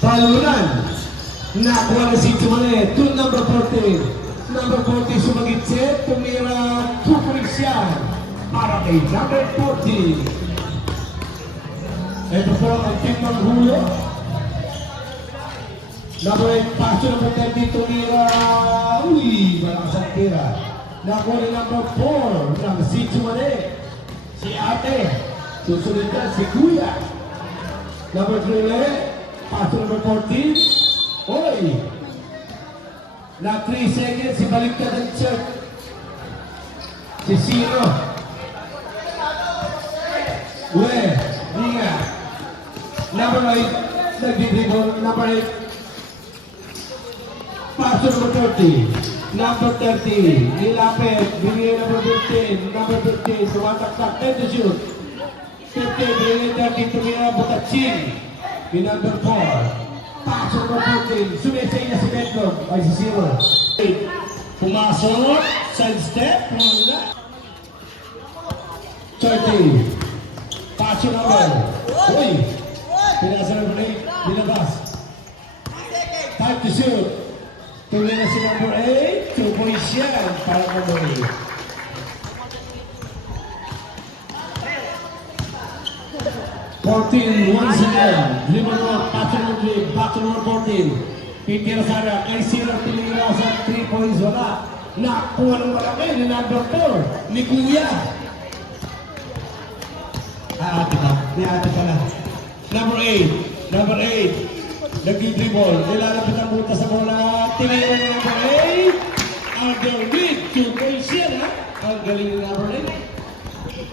Talunan. Nakuha na si Tumane to number 14. Number 40 sumagitse, tumira 2 points yan para kay number 40. Ito po ang team ng Hulo. Number 8, paso number 30, tumira. Uy, malakas ang tira. Nakuha ni number 4 ng si Tumane. Si Ate. Susunod na si Kuya. Number 3 ulit. Paso number 14. Oy! Na 3 seconds, si baliktad ang check. Si Sino. Uwe, di nga. Number 8, nagdidribble. Number 8. Paso number 30. Number 30, nilapit. Binigay number 15. Number 15, tumataktak. And to shoot. 15, binigay 30. Tumira Butachin. Number 4. Paso number 14. Sumisay na si Bedlog. Ay si Zero. Pumasok. Side step. Pumala. 30. Paso number. Uy. Pinasa number 8. Binabas. 5 to shoot. Tuloy na si number 8. 2 points yan. Para number 8. 14, once again, Liverpool, paso number 3, paso number 14. Titira sana kay Sira Pilira sa 3 points, wala. Nakuha ng malaki ni number 4, ni Kuya. Ate ba? Ni ate pala. Number 8, nag-dribble, nilalapit ang buta sa bola. Tingin ng number 8, underneath, 2 points yan, ha? Ang galing ni number 8.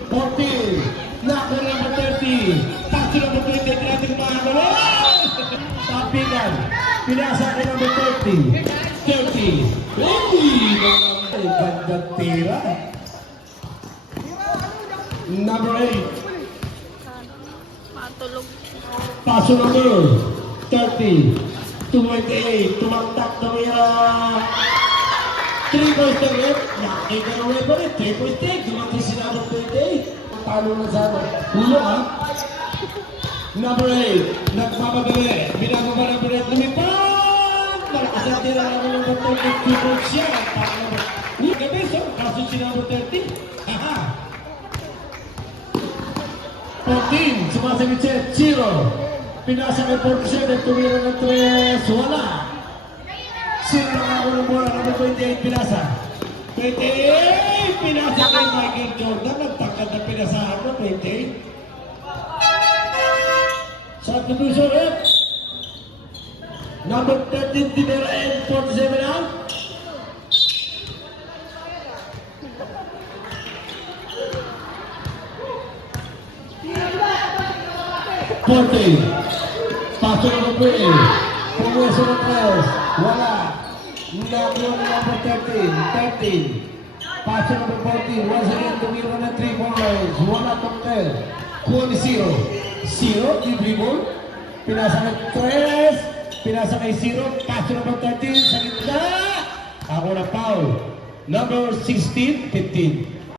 14, nakuha ng number 30. Paso number 20, tinating mga gawin. Tapikan. Pinasa ka number 30. 30. Uy! Ganda tira. Number 8. Paso number 30. 28. Tumaktak na may 3 points na rin. Nakita na rin pa rin. 3 points na rin. Dumating si number 28. Talo na sana. Ulo ha. Number 8, nagpapadali. Binagawa number 8, lumipad! Malakas ang tira naman ng number 32 points siya. Uy, gabi, so, kaso si number 30. Haha. 14, sumasagot siya, 0. Pinasa kay 47, tumira ng 3, wala. 0 na ako ng bola, number 28, pinasa. 28, pinasa kay Michael Jordan. Nagtakad na pinasahan mo, 28. Substitution it. Number 13, Dinera and 47 out. Paso number 20. Pumueso ng press. Wala. Number 13. Paso number 14. Once again, tumira na 3 points. Wala top 10. Kuha ni 0. 0, yung dribble. Pinasa ng 3. Pinasa kay 0. Paso number 13. Sa gitna. Ako na foul. Number 16, 15.